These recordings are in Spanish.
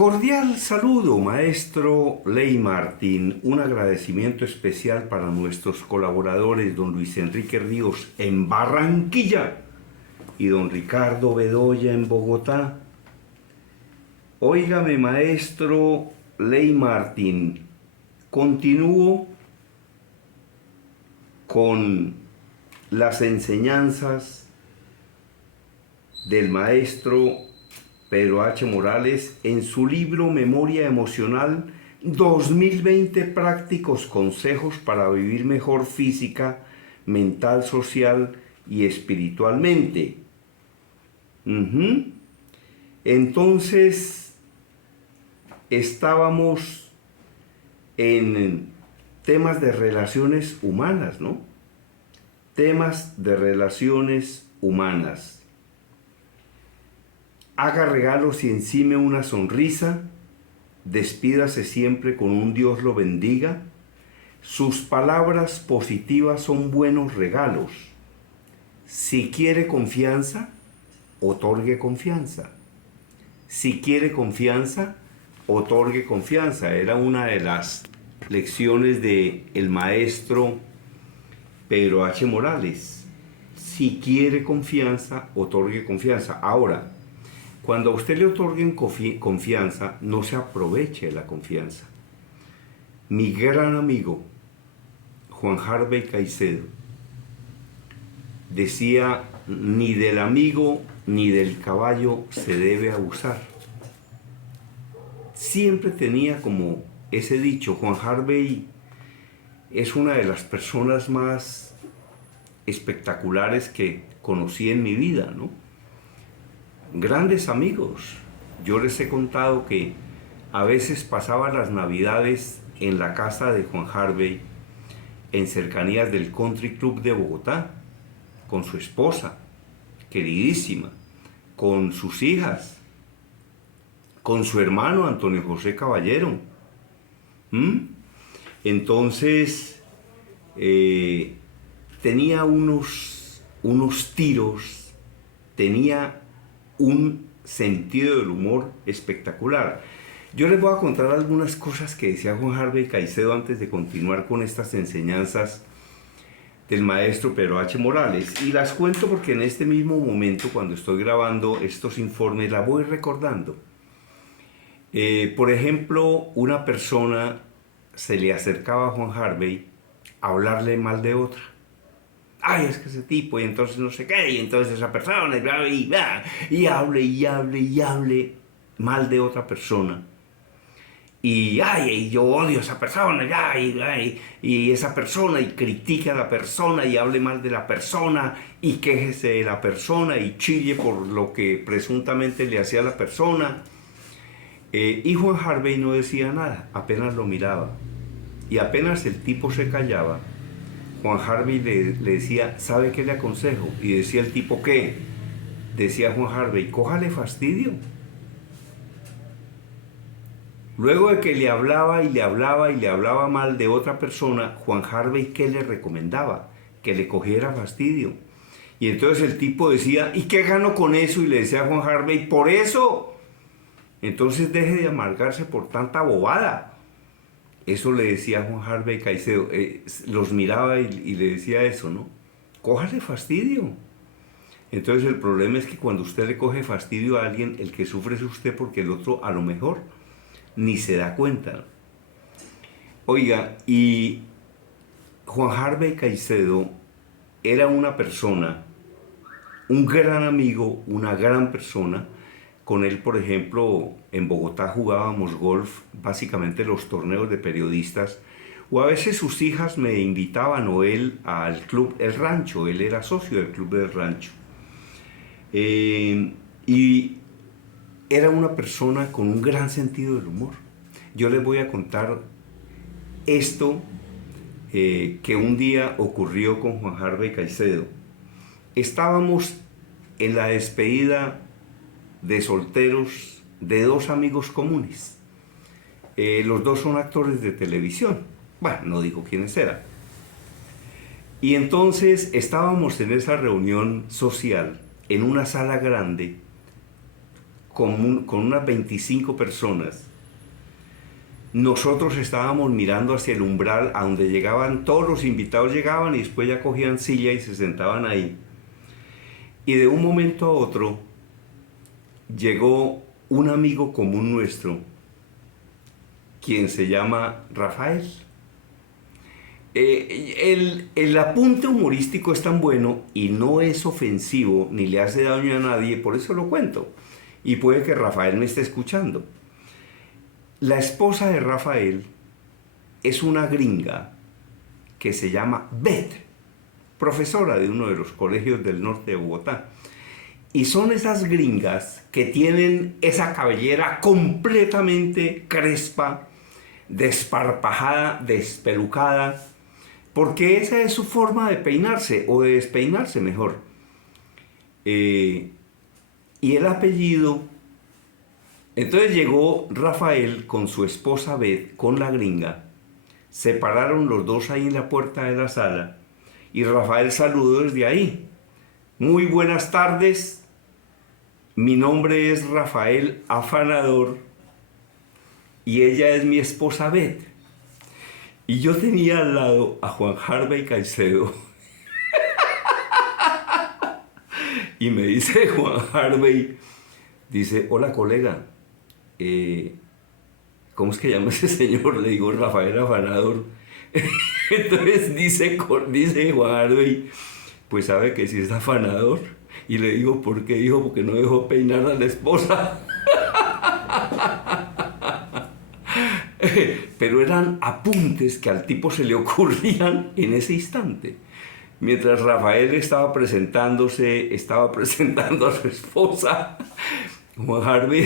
Cordial saludo, maestro Ley Martín. Un agradecimiento especial para nuestros colaboradores, don Luis Enrique Ríos en Barranquilla y don Ricardo Bedoya en Bogotá. Óigame, maestro Ley Martín, continúo con las enseñanzas del maestro Pedro H. Morales en su libro Memoria Emocional 2020, prácticos consejos para vivir mejor física, mental, social y espiritualmente. Entonces, estábamos en temas de relaciones humanas, ¿no? Temas de relaciones humanas. Haga regalos y encime una sonrisa, despídase siempre con un Dios lo bendiga. Sus palabras positivas son buenos regalos. Si quiere confianza, otorgue confianza. Si quiere confianza, otorgue confianza. Era una de las lecciones del maestro Pedro H. Morales. Si quiere confianza, otorgue confianza. Ahora, cuando a usted le otorguen confianza, no se aproveche de la confianza. Mi gran amigo, Juan Harvey Caicedo, decía, ni del amigo ni del caballo se debe abusar. Siempre tenía como ese dicho. Juan Harvey es una de las personas más espectaculares que conocí en mi vida, ¿no? Grandes amigos. Yo les he contado que a veces pasaba las navidades en la casa de Juan Harvey, en cercanías del Country Club de Bogotá, con su esposa, queridísima, con sus hijas, con su hermano Antonio José Caballero. Entonces, tenía unos tiros, tenía un sentido del humor espectacular. Yo les voy a contar algunas cosas que decía Juan Harvey Caicedo antes de continuar con estas enseñanzas del maestro Pedro H. Morales. Y las cuento porque en este mismo momento, cuando estoy grabando estos informes, las voy recordando. Por ejemplo, una persona se le acercaba a Juan Harvey a hablarle mal de otra. Ay, es que ese tipo, y entonces no sé qué, y entonces esa persona, y hable mal de otra persona. Y yo odio a esa persona, y esa persona, y critique a la persona, y hable mal de la persona, y quéjese de la persona, y chille por lo que presuntamente le hacía a la persona. Y Juan Harvey no decía nada, apenas lo miraba. Y apenas el tipo se callaba, Juan Harvey le decía, ¿sabe qué le aconsejo? Y decía el tipo, ¿qué? Decía Juan Harvey, cójale fastidio. Luego de que le hablaba mal de otra persona, Juan Harvey, ¿qué le recomendaba? Que le cogiera fastidio. Y entonces el tipo decía, ¿y qué gano con eso? Y le decía a Juan Harvey, por eso. Entonces deje de amargarse por tanta bobada. Eso le decía Juan Harvey Caicedo. Los miraba y le decía eso, ¿no? Cójale fastidio. Entonces el problema es que cuando usted le coge fastidio a alguien, el que sufre es usted, porque el otro a lo mejor ni se da cuenta. Oiga, y Juan Harvey Caicedo era una persona, un gran amigo, una gran persona. Con él, por ejemplo, en Bogotá jugábamos golf, básicamente los torneos de periodistas, o a veces sus hijas me invitaban o él al club El Rancho. Él era socio del club del Rancho. Y era una persona con un gran sentido del humor. Yo les voy a contar esto que un día ocurrió con Juan Harvey Caicedo. Estábamos en la despedida de solteros de dos amigos comunes. Los dos son actores de televisión. Bueno, no digo quiénes eran. Y entonces estábamos en esa reunión social en una sala grande con unas 25 personas. Nosotros estábamos mirando hacia el umbral a donde llegaban, todos los invitados llegaban y después ya cogían silla y se sentaban ahí. Y de un momento a otro llegó un amigo común nuestro, quien se llama Rafael. El apunte humorístico es tan bueno y no es ofensivo ni le hace daño a nadie, por eso lo cuento. Y puede que Rafael me esté escuchando. La esposa de Rafael es una gringa que se llama Beth, profesora de uno de los colegios del norte de Bogotá. Y son esas gringas que tienen esa cabellera completamente crespa, desparpajada, despelucada, porque esa es su forma de peinarse, o de despeinarse mejor. Y el apellido... Entonces llegó Rafael con su esposa Beth, con la gringa, se pararon los dos ahí en la puerta de la sala, y Rafael saludó desde ahí. Muy buenas tardes, mi nombre es Rafael Afanador, y ella es mi esposa Beth. Y yo tenía al lado a Juan Harvey Caicedo. Y me dice Juan Harvey, dice, hola colega, ¿cómo es que llama ese señor? Le digo, Rafael Afanador. Entonces dice Juan Harvey, pues sabe que sí es afanador. Y le digo, ¿por qué? Dijo, porque no dejó peinar a la esposa. Pero eran apuntes que al tipo se le ocurrían en ese instante. Mientras Rafael estaba presentándose, estaba presentando a su esposa, Juan Harvey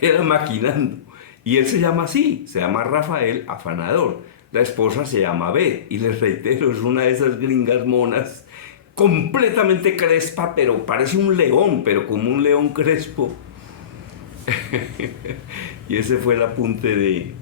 era maquinando. Y él se llama así, se llama Rafael Afanador. La esposa se llama Beth. Y les reitero, es una de esas gringas monas, completamente crespa, pero parece un león, pero como un león crespo. Y ese fue el apunte de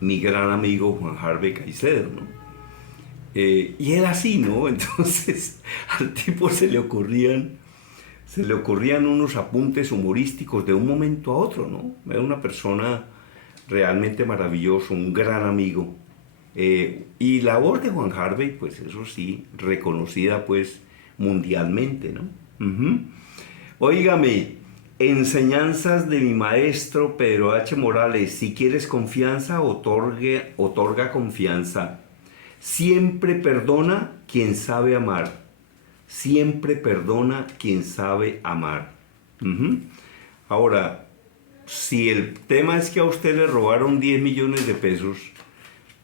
mi gran amigo Juan Harvey Caicedo, ¿no? Y era así, ¿no? Entonces al tipo se le ocurrían unos apuntes humorísticos de un momento a otro, ¿no? Era una persona realmente maravillosa, un gran amigo. Y la voz de Juan Harvey, pues eso sí, reconocida pues mundialmente, ¿no? Óigame, enseñanzas de mi maestro Pedro H. Morales: si quieres confianza, otorga confianza. Siempre perdona quien sabe amar. Siempre perdona quien sabe amar. Ahora, si el tema es que a usted le robaron 10 millones de pesos,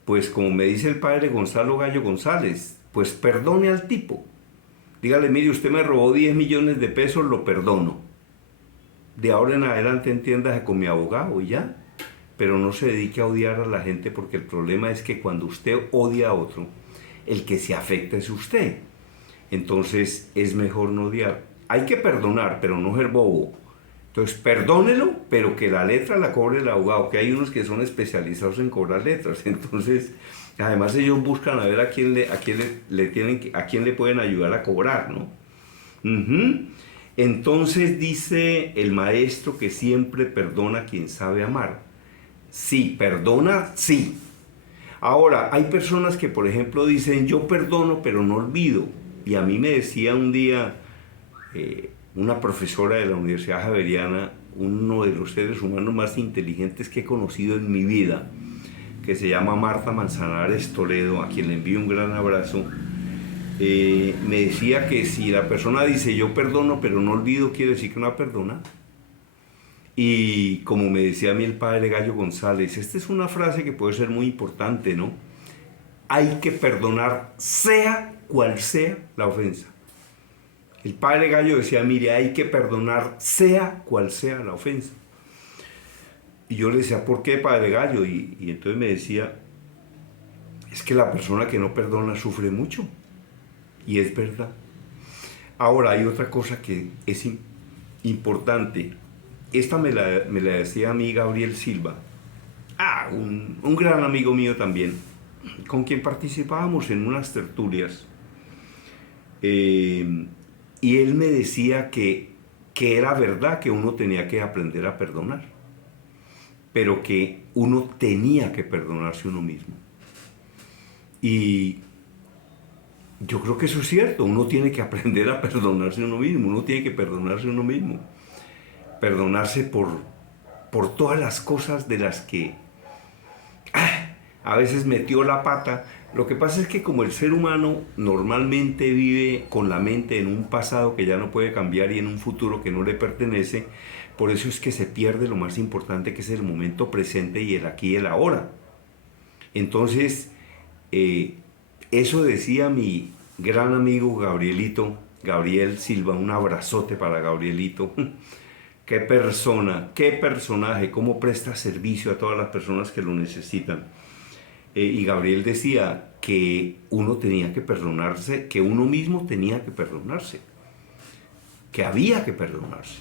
pues como me dice el padre Gonzalo Gallo González, pues perdone al tipo. Dígale, mire, usted me robó 10 millones de pesos, lo perdono. De ahora en adelante entiéndase con mi abogado y ya. Pero no se dedique a odiar a la gente, porque el problema es que cuando usted odia a otro, el que se afecta es usted. Entonces es mejor no odiar. Hay que perdonar, pero no ser bobo. Entonces perdónelo, pero que la letra la cobre el abogado, que hay unos que son especializados en cobrar letras. Entonces, además ellos buscan a ver a quién le pueden ayudar a cobrar, ¿no? Entonces dice el maestro que siempre perdona quien sabe amar. Sí, perdona, sí. Ahora, hay personas que, por ejemplo, dicen, yo perdono, pero no olvido. Y a mí me decía un día una profesora de la Universidad Javeriana, uno de los seres humanos más inteligentes que he conocido en mi vida, que se llama Marta Manzanares Toledo, a quien le envío un gran abrazo. Me decía que si la persona dice, yo perdono, pero no olvido, quiere decir que no ha perdonado. Y como me decía a mí el padre Gallo González, esta es una frase que puede ser muy importante, ¿no? Hay que perdonar sea cual sea la ofensa. El padre Gallo decía, mire, hay que perdonar sea cual sea la ofensa. Y yo le decía, ¿por qué, padre Gallo? Y entonces me decía, es que la persona que no perdona sufre mucho. Y es verdad. Ahora hay otra cosa que es importante. Esta me la decía a mí Gabriel Silva, un gran amigo mío también, con quien participábamos en unas tertulias. Y él me decía que que era verdad que uno tenía que aprender a perdonar, pero que uno tenía que perdonarse uno mismo. Y yo creo que eso es cierto, uno tiene que aprender a perdonarse uno mismo, uno tiene que perdonarse uno mismo, perdonarse por todas las cosas de las que a veces metió la pata. Lo que pasa es que como el ser humano normalmente vive con la mente en un pasado que ya no puede cambiar y en un futuro que no le pertenece, por eso es que se pierde lo más importante, que es el momento presente y el aquí y el ahora. Entonces, eso decía mi gran amigo Gabrielito, Gabriel Silva, un abrazote para Gabrielito. Qué persona, qué personaje, cómo presta servicio a todas las personas que lo necesitan. Y Gabriel decía que uno tenía que perdonarse, que uno mismo tenía que perdonarse, que había que perdonarse.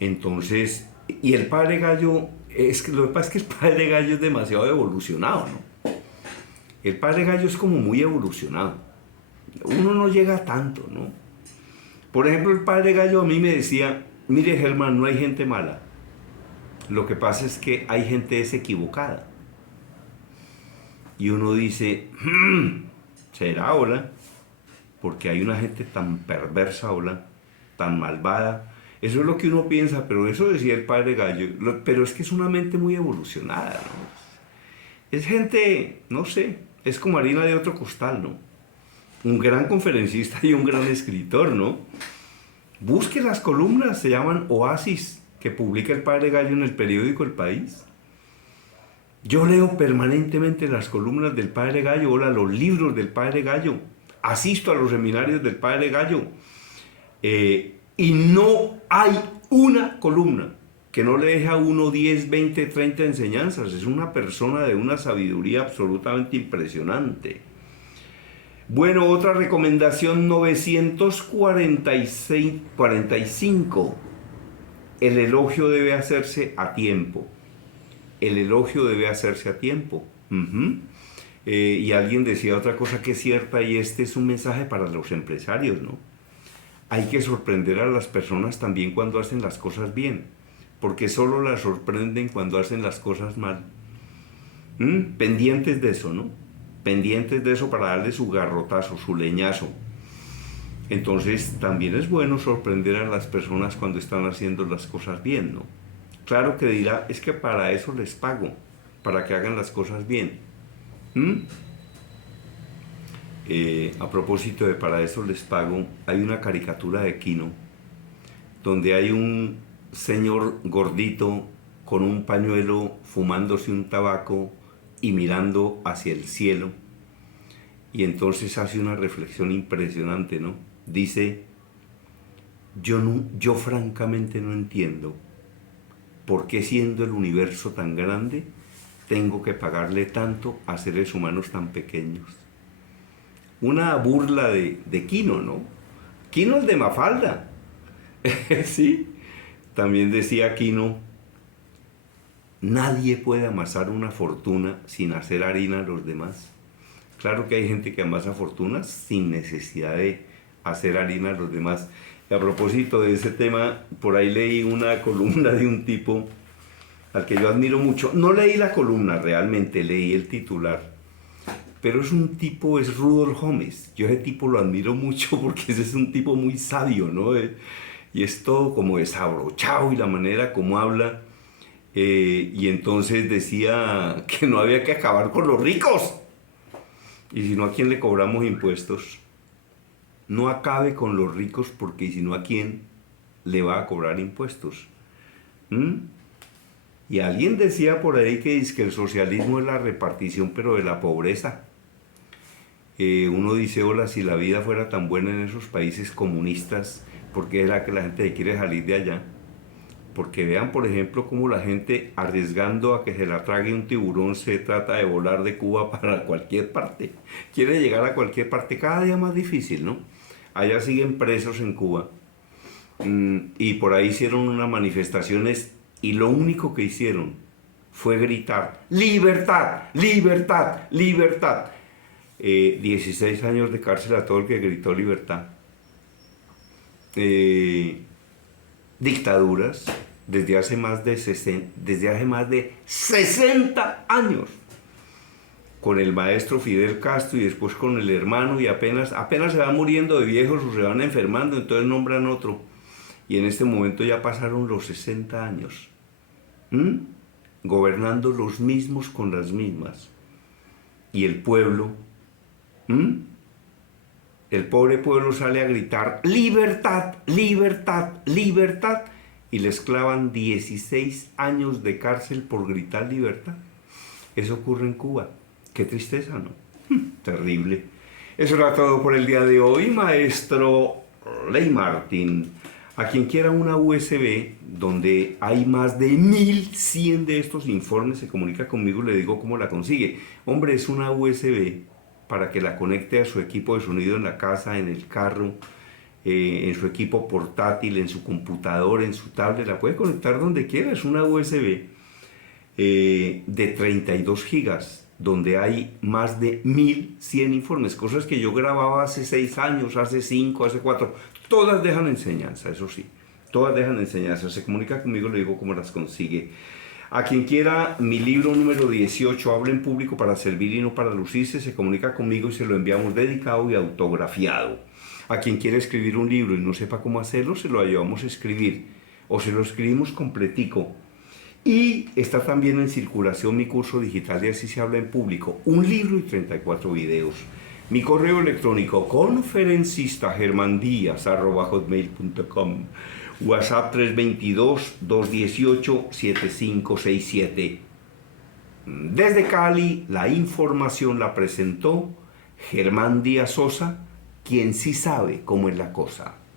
Entonces, y el padre Gallo, es que lo que pasa es que el padre Gallo es demasiado evolucionado, ¿no? El padre Gallo es como muy evolucionado. Uno no llega tanto, ¿no? Por ejemplo, el padre Gallo a mí me decía, mire Germán, no hay gente mala. Lo que pasa es que hay gente desequivocada. Y uno dice, ¿será ahora? Porque hay una gente tan perversa ahora, tan malvada. Eso es lo que uno piensa, pero eso decía el padre Gallo. Pero es que es una mente muy evolucionada, ¿no? Es gente, no sé, es como harina de otro costal, ¿no? Un gran conferencista y un gran escritor, ¿no? Busque las columnas, se llaman Oasis, que publica el padre Gallo en el periódico El País. Yo leo permanentemente las columnas del padre Gallo, los libros del padre Gallo, asisto a los seminarios del padre Gallo, y no hay una columna que no le deje a uno 10, 20, 30 enseñanzas. Es una persona de una sabiduría absolutamente impresionante. Bueno, otra recomendación 945. El elogio debe hacerse a tiempo. El elogio debe hacerse a tiempo. Y alguien decía otra cosa que es cierta, y este es un mensaje para los empresarios, ¿no? Hay que sorprender a las personas también cuando hacen las cosas bien, porque solo las sorprenden cuando hacen las cosas mal. Pendientes de eso, ¿no? Pendientes de eso para darle su garrotazo, su leñazo. Entonces también es bueno sorprender a las personas cuando están haciendo las cosas bien, ¿no? Claro que dirá, es que para eso les pago, para que hagan las cosas bien. A propósito de para eso les pago, hay una caricatura de Quino, donde hay un señor gordito con un pañuelo fumándose un tabaco y mirando hacia el cielo, y entonces hace una reflexión impresionante, ¿no? Dice, yo francamente no entiendo por qué, siendo el universo tan grande, tengo que pagarle tanto a seres humanos tan pequeños. Una burla de Quino, ¿no? Quino es de Mafalda. Sí, también decía Quino, nadie puede amasar una fortuna sin hacer harina a los demás. Claro que hay gente que amasa fortunas sin necesidad de hacer harina a los demás. Y a propósito de ese tema, por ahí leí una columna de un tipo al que yo admiro mucho. No leí la columna realmente, leí el titular. Pero es un tipo, es Rudolf Gómez. Yo ese tipo lo admiro mucho porque ese es un tipo muy sabio, ¿no? Y es todo como desabrochado y la manera como habla. Y entonces decía que no había que acabar con los ricos. Y si no, ¿a quién le cobramos impuestos? No acabe con los ricos, porque si no, ¿a quién le va a cobrar impuestos? Y alguien decía por ahí que dice que el socialismo es la repartición, pero de la pobreza. Uno dice, hola, si la vida fuera tan buena en esos países comunistas, ¿por qué era que la gente quiere salir de allá? Porque vean, por ejemplo, cómo la gente, arriesgando a que se la trague un tiburón, se trata de volar de Cuba para cualquier parte. Quiere llegar a cualquier parte, cada día más difícil, ¿no? Allá siguen presos en Cuba. Y por ahí hicieron unas manifestaciones y lo único que hicieron fue gritar, ¡libertad! ¡Libertad! ¡Libertad! 16 años de cárcel a todo el que gritó libertad. dictaduras desde hace más de 60 años, con el maestro Fidel Castro y después con el hermano, y apenas se van muriendo de viejos o se van enfermando, entonces nombran otro. Y en este momento ya pasaron los 60 años, gobernando los mismos con las mismas. Y el pueblo, el pobre pueblo sale a gritar libertad, libertad, libertad, y les clavan 16 años de cárcel por gritar libertad. Eso ocurre en Cuba. Qué tristeza, ¿no? Terrible. Eso era todo por el día de hoy, maestro Ley Martín. A quien quiera una USB donde hay más de 1100 de estos informes, se comunica conmigo y le digo cómo la consigue. Hombre, es una USB para que la conecte a su equipo de sonido en la casa, en el carro, en su equipo portátil, en su computador, en su tablet. La puede conectar donde quiera. Es una USB de 32 gigas, donde hay más de 1100 informes, cosas que yo grababa hace 6 años, hace 5, hace 4. Todas dejan enseñanza, eso sí. Todas dejan enseñanza. Se comunica conmigo, le digo cómo las consigue. A quien quiera mi libro número 18, Habla en público para servir y no para lucirse, se comunica conmigo y se lo enviamos dedicado y autografiado. A quien quiera escribir un libro y no sepa cómo hacerlo, se lo ayudamos a escribir o se lo escribimos completico. Y está también en circulación mi curso digital de Así se habla en público, un libro y 34 videos. Mi correo electrónico conferencistagermandias@hotmail.com. WhatsApp 322-218-7567. Desde Cali, la información la presentó Germán Díaz Sosa, quien sí sabe cómo es la cosa.